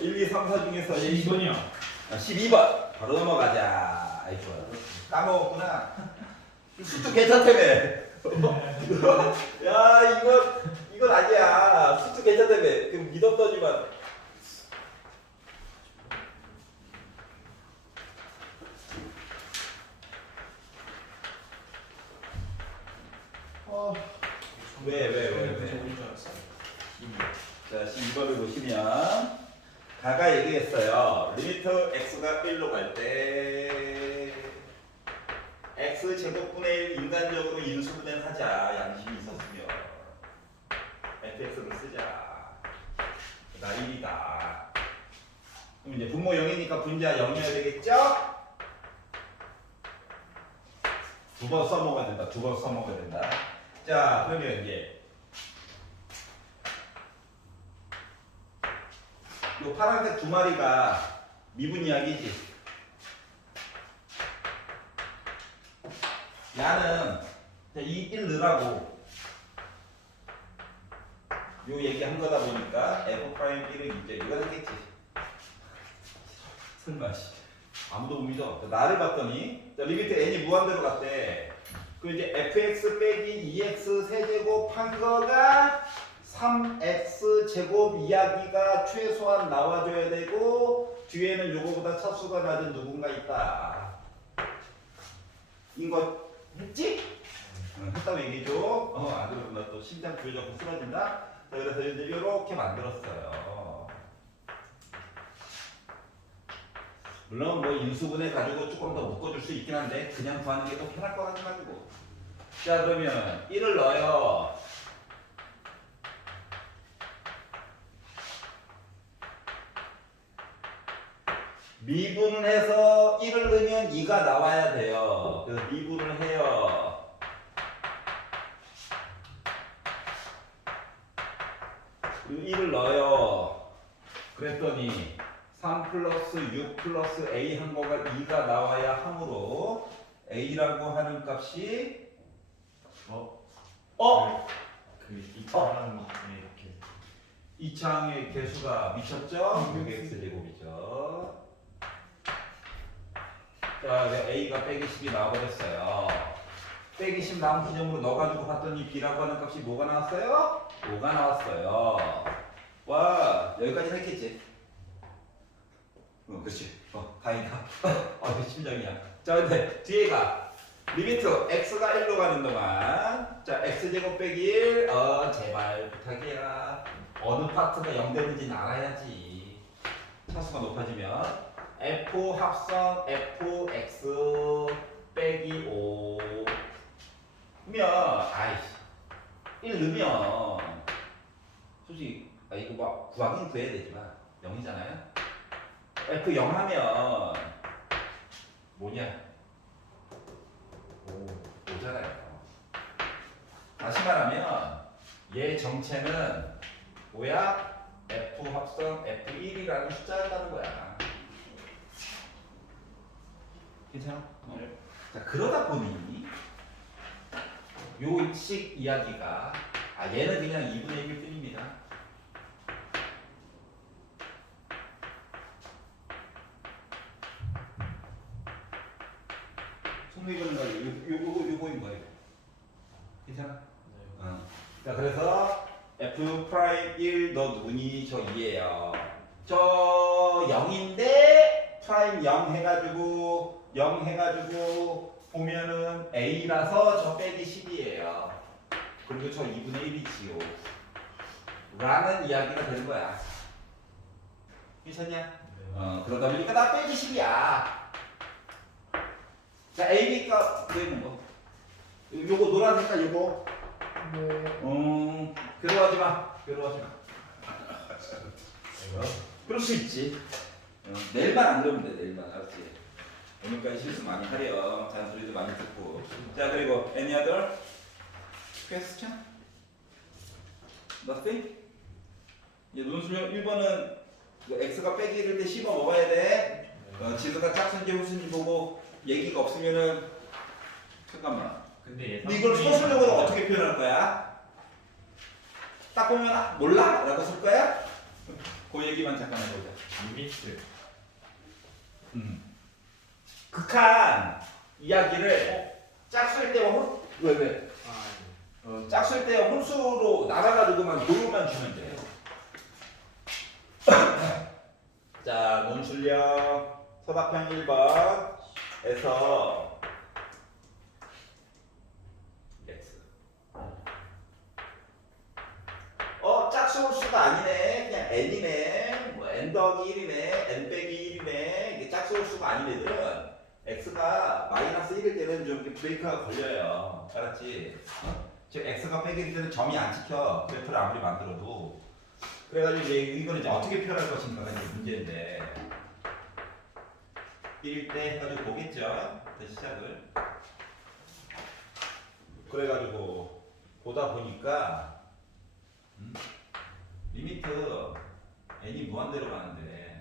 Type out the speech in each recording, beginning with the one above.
1, 2, 3, 4 중에서 12번이요. 12번 바로 넘어가자. 아이 좋아. 까먹었구나. 수도 괜찮다며. 야 이건 아니야. 수도 괜찮다며. 그럼 믿었더니만. 왜? 저인 줄 알았어요. 자 12번을 보시면 가가 얘기했어요. 리미트 x가 1로 갈 때 x 제곱분의 1 인간적으로 인수분해는 하자. 양심이 있었으면 fx를 쓰자. 나 1이다. 그럼 이제 분모 0이니까 분자 0이어야 되겠죠? 두 번 써먹어야 된다. 자 그러면 이제 요 파란색 두 마리가 미분 이야기지. 야는 이 1 넣으라고 요 얘기한 거다 보니까 f'1은 이제 이거 하겠지. 설마 씨 아무도 못 믿어. 나를 봤더니 리미트 n이 무한대로 갔대. 그 이제 fx 빼기 2x 세제곱 한 거가 3x 제곱 이야기가 최소한 나와줘야 되고 뒤에는 요거보다 차수가 낮은 누군가 있다. 이거 했지? 응, 했다고 얘기해줘. 안 그러면 나 또 심장 부여잡고 쓰러진다. 자, 그래서 이제 이렇게 만들었어요. 물론 뭐 인수분해 가지고 조금 더 묶어줄 수 있긴 한데 그냥 구하는 게 더 편할 것 같아가지고. 자 그러면 1을 넣어요. 미분을 해서 1을 넣으면 2가 나와야 돼요. 그래서 미분을 해요. 그리고 1을 넣어요. 그랬더니 3 플러스 6 플러스 a 한 거가 2가 나와야 하므로 a라고 하는 값이 이렇게. 이창의 개수가 미쳤죠? 6x 제곱이죠. 자, a가 빼기 10이 나와버렸어요. 빼기 10 나온 기점으로 넣어가지고 봤더니 b라고 하는 값이 뭐가 나왔어요? 5가 나왔어요. 와, 여기까지는 했겠지? 그렇지. 다행이다. 심장이야. 자, 근데 뒤에가 리미트 x가 1로 가는 동안 자, x제곱 빼기 1 제발 부탁이야. 어느 파트가 0 되는지는 알아야지. 차수가 높아지면 f 합성 fx 빼기 5 면 아이씨 1 넣으면 솔직히 이거 막 구하긴 구해야 되지만 0이잖아요. f 0 하면 뭐냐? 5잖아요. 다시 말하면 얘 정체는 뭐야? f 합성 f1이라는 숫자였다는 거야. 괜찮아? 네. 자 그러다 보니 요식 이야기가 얘는 그냥 2분의 1일 뿐입니다. 성미분은 요거인 거예요. 괜찮아? 자 그래서 f'1 너 누구니? 저 2예요. 저 0인데 프라임 0 해가지고 보면은 a라서 저 빼기 10이에요. 그리고 저 2분의 1이지요. 라는 이야기가 되는 거야. 괜찮냐? 그러다 보니까 나 빼기 10이야. 자, AB가 되는 거. 요거 노란 색깔 요거. 네. 괴로워하지 마. 그럴 수 있지. 내일만 안 그러면 돼. 내일만 알았지. 오늘까지 실수 많이 하려. 잔소리도 많이 듣고. 자, 그리고 any other question? Nothing? 이제 논술형 1번은 x가 빼기 1일 때 씹어 먹어야 돼. 지수가 짝수인지 홀수인지 보고 얘기가 없으면은 잠깐만. 근데 이걸 서술형으로 어떻게 표현할 거야? 딱 보면 몰라? 라고 쓸 거야? 그 얘기만 잠깐 해보자. 리미트. 극한 이야기를 짝수일 때와 왜? 아, 짝수일 때와 홀수로 나가가지고만 도요만 주면 돼. 자, 논술력 서답형 1번에서 x. 짝수 홀수가 아니네. 그냥 n이네. 뭐 n 더하기 1이네. n 빼기 1이네. 이게 짝수 홀수가 아닌 애들은 x가 마이너스 1일 때는 좀 이렇게 브레이크가 걸려요. 알았지? 즉 x가 빼기 때는 점이 안 찍혀. 그래프를 아무리 만들어도. 그래가지고 이제 이거는 이제 어떻게 표현할 것인가가 이제 문제인데 1일 때 해가지고 보겠죠. 그 시작을. 그래가지고 보다 보니까 리미트 n이 무한대로 가는데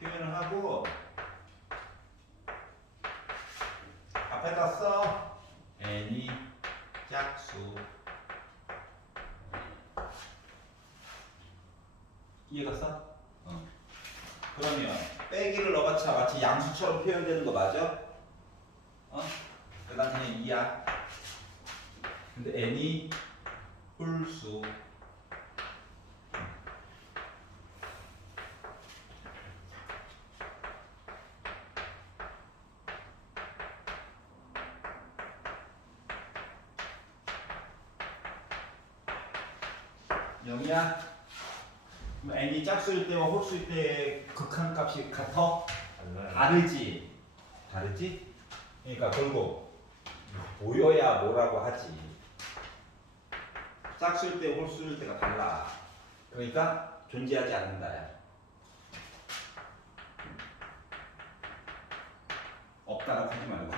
표현을 하고 앞에다 써 n이 짝수 이해가 써? 그러면 빼기를 넣어봤자 마치 양수처럼 표현되는 거 맞아? 난 그냥 2야. 근데 n이 홀수 영이야? 그럼 n이 짝수일 때와 홀수일 때의 극한값이 같아? 다르지? 다르지? 그러니까 결국 보여야 뭐라고 하지. 짝수일 때 홀수일 때가 달라. 그러니까 존재하지 않는다야. 없다라고 하지 말고.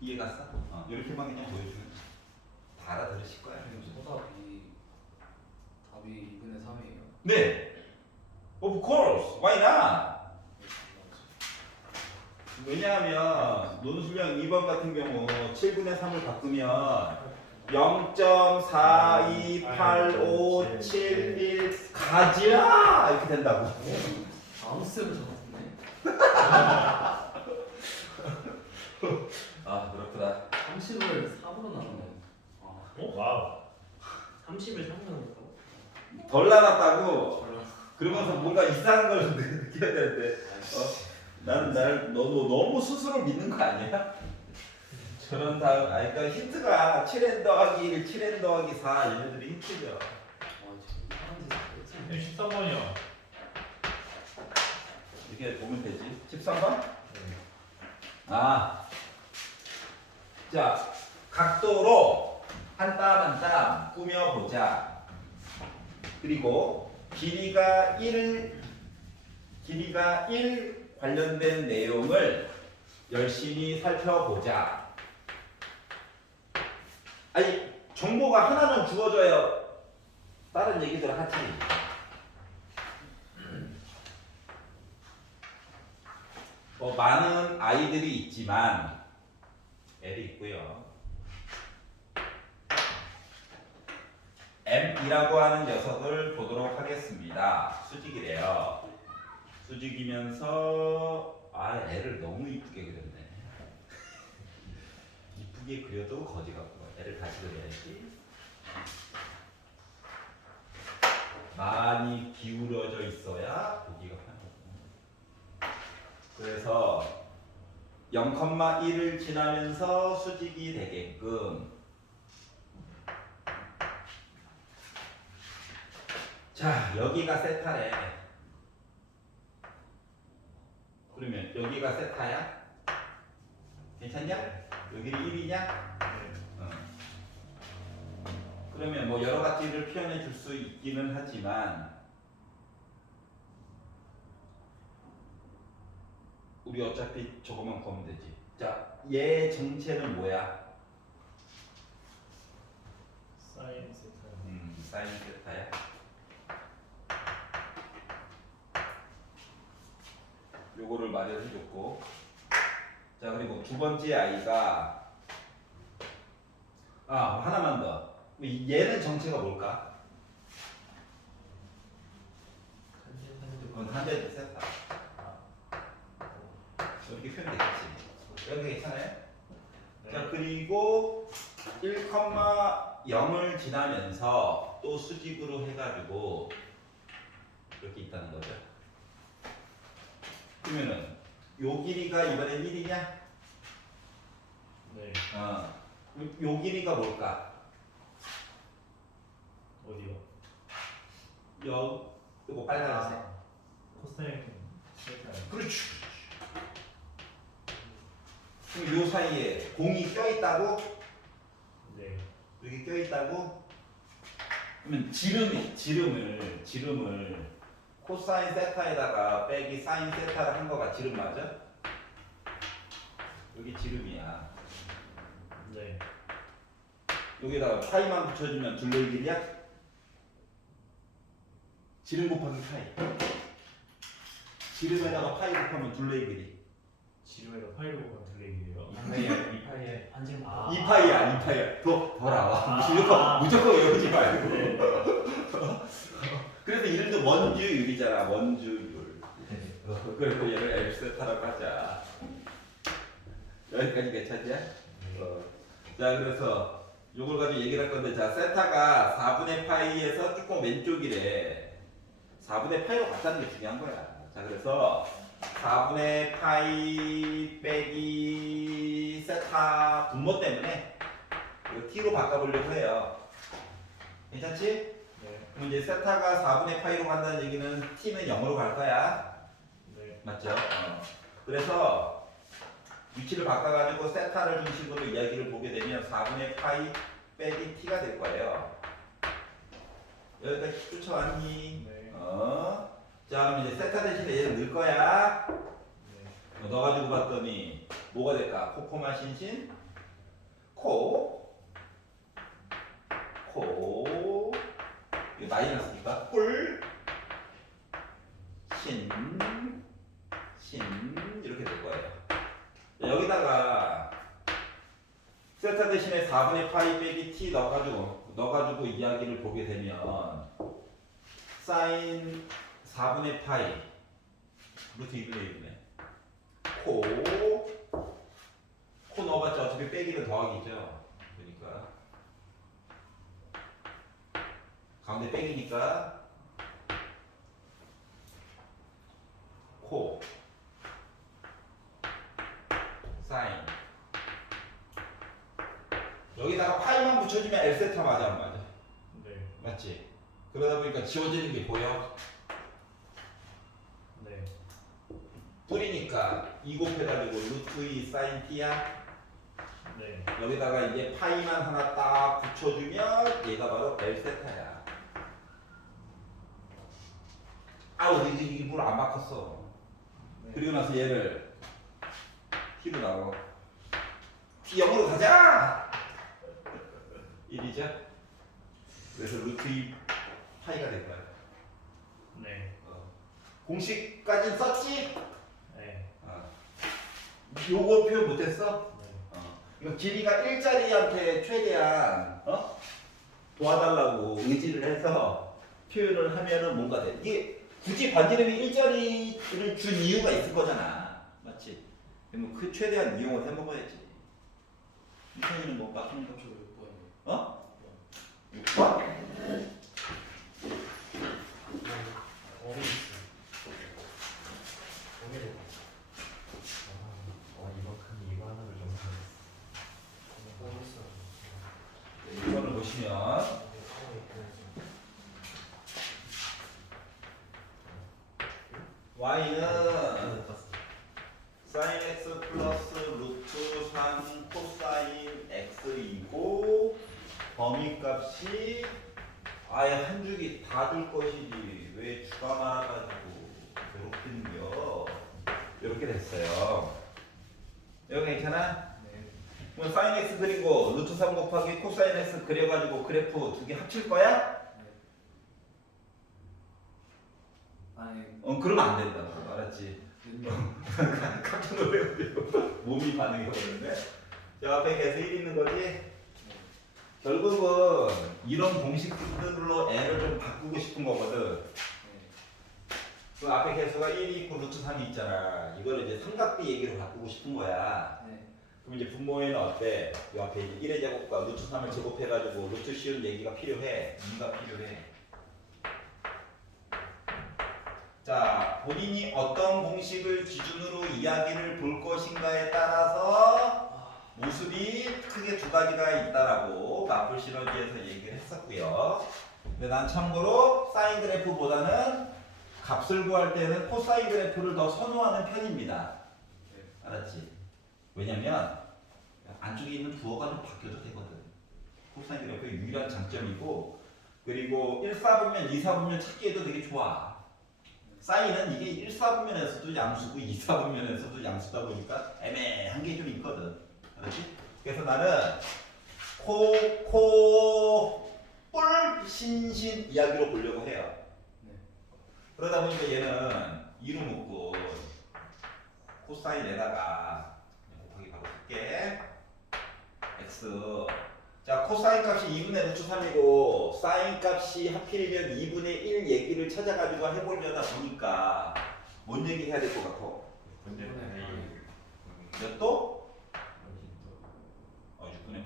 이해 갔어? 이렇게만 그냥 보여주면 다 알아들으실 거야. 답이 2분의 3이에요. 네. Of course. Why not? 왜냐하면 논술량 2번 같은 경우 7분의 3을 바꾸면 0.428571 가지야 이렇게 된다고. 아무 쌤을 적었네. 그렇구나. 30을 4으로 나누네. 와우. 30을 3으로 넣을까? 덜 나눴다고. 그러면서 뭔가 이상한 걸 느껴야 되는데. 나는 너도 너무 스스로 믿는 거 아니야? 저런 그러니까 힌트가 7n 더하기 1, 7n 더하기 4 얘네들이 힌트죠. 네, 13번이요. 이렇게 보면 되지. 13번? 자, 각도로 한 땀 한 땀 꾸며보자. 그리고 길이가 1 관련된 내용을 열심히 살펴보자. 아니, 정보가 하나는 주어져야 다른 얘기들 하지. 많은 아이들이 있지만 L이 있고요. M이라고 하는 녀석을 보도록 하겠습니다. 수직이래요. 수직이면서 L을 너무 이쁘게 그렸네. 이쁘게 그려도 거지 같고 L을 다시 그려야지. 많이 기울어져 있어야 보기가 편하고. 그래서 0,1을 지나면서 수직이 되게끔. 자, 여기가 세타래. 그러면 여기가 세타야? 괜찮냐? 여기는 1이냐? 그러면 뭐 여러 가지를 표현해 줄 수 있기는 하지만 우리 어차피 저거만 구하면 되지. 자, 얘 정체는 뭐야? 사인 세타. 사인 세타야. 요거를 마련해 줬고 자 그리고 두 번째 아이가 하나만 더. 얘는 정체가 뭘까? 한대 세타. 이렇게 표현 되겠지. 여기 괜찮아요? 자 그리고 1,0을 지나면서 또 수직으로 해가지고 이렇게 있다는 거죠. 그러면은 요 길이가 이번엔 1이냐? 네. 요 길이가 뭘까? 어디요? 요거 빨간색. 코사인 세타. 그렇지. 그럼 요 사이에 공이 껴있다고? 네. 여기 껴있다고? 그러면 지름을 코사인 세타에다가 빼기 사인 세타를 한 거가 지름 맞아? 여기 지름이야. 네. 여기다가 파이만 붙여주면 둘레의 길이야? 지름 곱하기 파이. 지름에다가 파이 곱하면 둘레의 길이. 지름에다 파이로 곱한 둘레길이에요. 2파이에 한지름. 2파이야. 더 나와. 무조건 외우지 말고. 네. 그래서 이름도 원주율이잖아. 원주율. 그래서 얘를 L세타라고 하자. 여기까지 괜찮냐? 자 그래서 요걸 가지고 얘기를 할 건데, 자 세타가 4분의 파이에서 조금 왼쪽이래. 4분의 파이로 갔다는 게 중요한 거야. 자 그래서 4분의 파이 빼기 세타 분모 때문에 이거 t로 바꿔보려고 해요. 괜찮지? 네. 그럼 이제 세타가 4분의 파이로 간다는 얘기는 t는 0으로 갈 거야. 네. 맞죠? 그래서 위치를 바꿔가지고 세타를 중심으로 이야기를 보게 되면 4분의 파이 빼기 t가 될 거예요. 여기까지 쫓아왔니? 네. 자 그럼 이제 세타 대신에 얘를 넣을 거야. 네. 넣어가지고 봤더니 뭐가 될까? 코코마 신신 이거 마이너스니까 꿀 신 이렇게 될 거예요. 여기다가 세타 대신에 4분의 파이 빼기 t 넣어가지고 이야기를 보게 되면 사인 4분의 파이 루트 2분의 1이네. 코 넣어봤자 어차피 빼기는 더하기죠. 그러니까 가운데 빼기니까 코 사인 여기다가 파이만 붙여주면 L세타 맞아 안 맞아? 네. 맞지? 그러다 보니까 지워지는 게 보여. 네. 뿌리니까 2 곱해가지고 루트 2 사인 t야. 네. 여기다가 이제 파이만 하나 딱 붙여주면 얘가 바로 L세타야. 아우 이게 물 안 막혔어. 네. 그리고 나서 얘를 t로 나와. t 0으로 가자. 1이죠. 그래서 루트 2 파이가 될 거야. 네. 공식까지 썼지? 네. 요거 표현 못했어? 네. 이거 길이가 1짜리한테 최대한 도와달라고 의지를 해서 표현을 하면은 뭔가 돼. 이게 굳이 반지름이 1짜리를 준 이유가 있을 거잖아. 맞지? 그러면 그 최대한 이용을 해 먹어야지. 이편이는 뭐 맞추는 거? 저 6번이요. 6번? 어디 있어? 어디로? 이만큼 이거 하나를 정리했어. 6번을 보시면 y는 sin x 플러스 루트 3 코사인 x이고 범위값이 아예 한 줄기 다 줄 것이지 왜 주가 많아가지고 괴롭히는겨. 이렇게 됐어요. 여기 괜찮아? 네. 그럼 sin x 그리고 루트 3 곱하기 코사인 x 그려가지고 그래프 두 개 합칠 거야? 아니 그러면 안 된다고 알았지? 능력 깜짝 정도 돼가지고 몸이 반응해버렸네. 저 앞에 계속 1 있는 거지. 결국은 이런 공식들로 n을 좀 바꾸고 싶은 거거든. 그 앞에 개수가 1이 있고 루트 3이 있잖아. 이걸 이제 삼각비 얘기로 바꾸고 싶은 거야. 네. 그럼 이제 분모에는 어때? 이 앞에 이제 1의 제곱과 루트 3을 제곱해가지고 루트 씌운 얘기가 필요해. 2가 필요해. 자, 본인이 어떤 공식을 기준으로 이야기를 볼 것인가에 따라서 모습이 크게 두 가지가 있다라고 마플 시너지에서 얘기를 했었고요. 근데 난 참고로 사인 그래프보다는 값을 구할 때는 코사인 그래프를 더 선호하는 편입니다. 알았지? 왜냐면 안쪽에 있는 부호가 좀 바뀌어도 되거든. 코사인 그래프의 유일한 장점이고, 그리고 1사분면, 2사분면 찾기에도 되게 좋아. 사인은 이게 1사분면에서도 양수고 2사분면에서도 양수다 보니까 애매한 게 좀 있거든. 알았지? 그래서 나는 뿔, 신신 이야기로 보려고 해요. 그러다 보니까 얘는 2로 묶고 코사인에다가 곱하기 바로 쓸게. x. 자, 코사인 값이 2분의 루트 3이고 사인 값이 하필이면 2분의 1 얘기를 찾아가지고 해보려다 보니까 뭔 얘기 해야 될 것 같아? 근데 몇 도? 6분의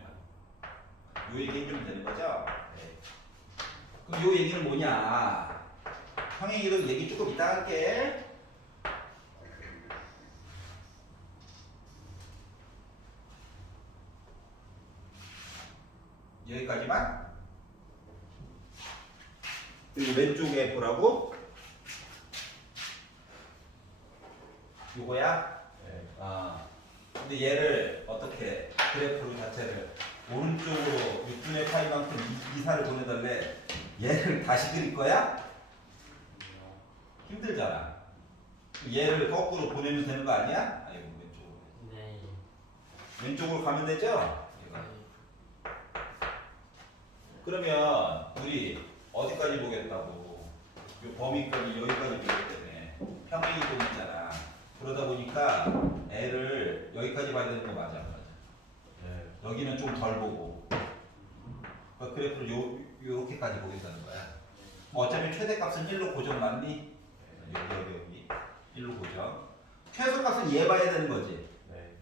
8. 요 얘기 해주면 되는 거죠? 네. 그럼 요 얘기는 뭐냐? 평행이동 얘기 조금 이따 할게. 여기까지만. 그리고 왼쪽에 보라고. 요거야. 네. 아. 근데 얘를 어떻게 그래프로 자체를 오른쪽으로 6분의 파이만큼 이사를 보내달래. 얘를 다시 그릴 거야? 힘들잖아. 얘를 거꾸로 보내면 되는 거 아니야? 아이고 왼쪽으로. 네. 왼쪽으로 가면 되죠? 얘가. 그러면 우리 어디까지 보겠다고? 요 범위까지 여기까지 보기 때문에 평행이동 있잖아. 그러다 보니까 애를 여기까지 봐야 되는 거 맞아, 안 맞아? 네. 여기는 좀 덜 보고. 그 그래프를 요렇게까지 보겠다는 거야. 어차피 최대값은 1로 고정 맞니? 여기 1로 고정. 최소값은 얘 봐야 되는 거지. 네.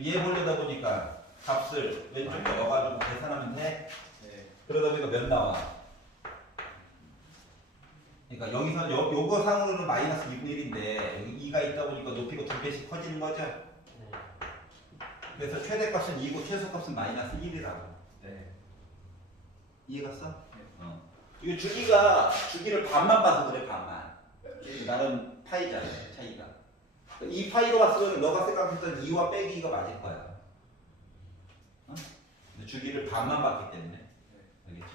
얘 보려다 보니까 값을 왼쪽에 넣어가지고 계산하면 돼. 네. 그러다 보니까 몇 나와? 그러니까 여기서 요거 상으로는 마이너스 2분의 1인데 여기 2가 있다 보니까 높이가 2배씩 커지는 거죠. 네. 그래서 최대값은 2고 최소값은 마이너스 1이라고. 네. 이해갔어? 네. 이거 주기를 반만 봐서 그래, 반만. 나는 파이잖아, 차이가. 이 파이로 봤으면 너가 생각했던 2와 빼기 2가 맞을 거야. 어? 근데 주기를 반만 봤기 때문에. 알겠지?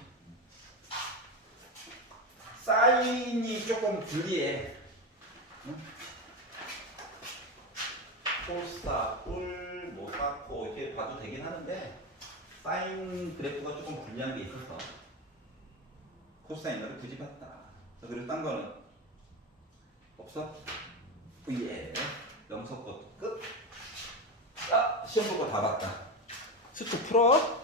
사인이 조금 불리해. 응? 코사, 뿔, 모사코 이렇게 봐도 되긴 하는데 사인 그래프가 조금 불리한 게 있어서 코사인을 굳이 봤다. 그리고 딴 거는 없어? VL 영석 것 끝. 아, 시험 볼 거 다 봤다. 스투 풀어.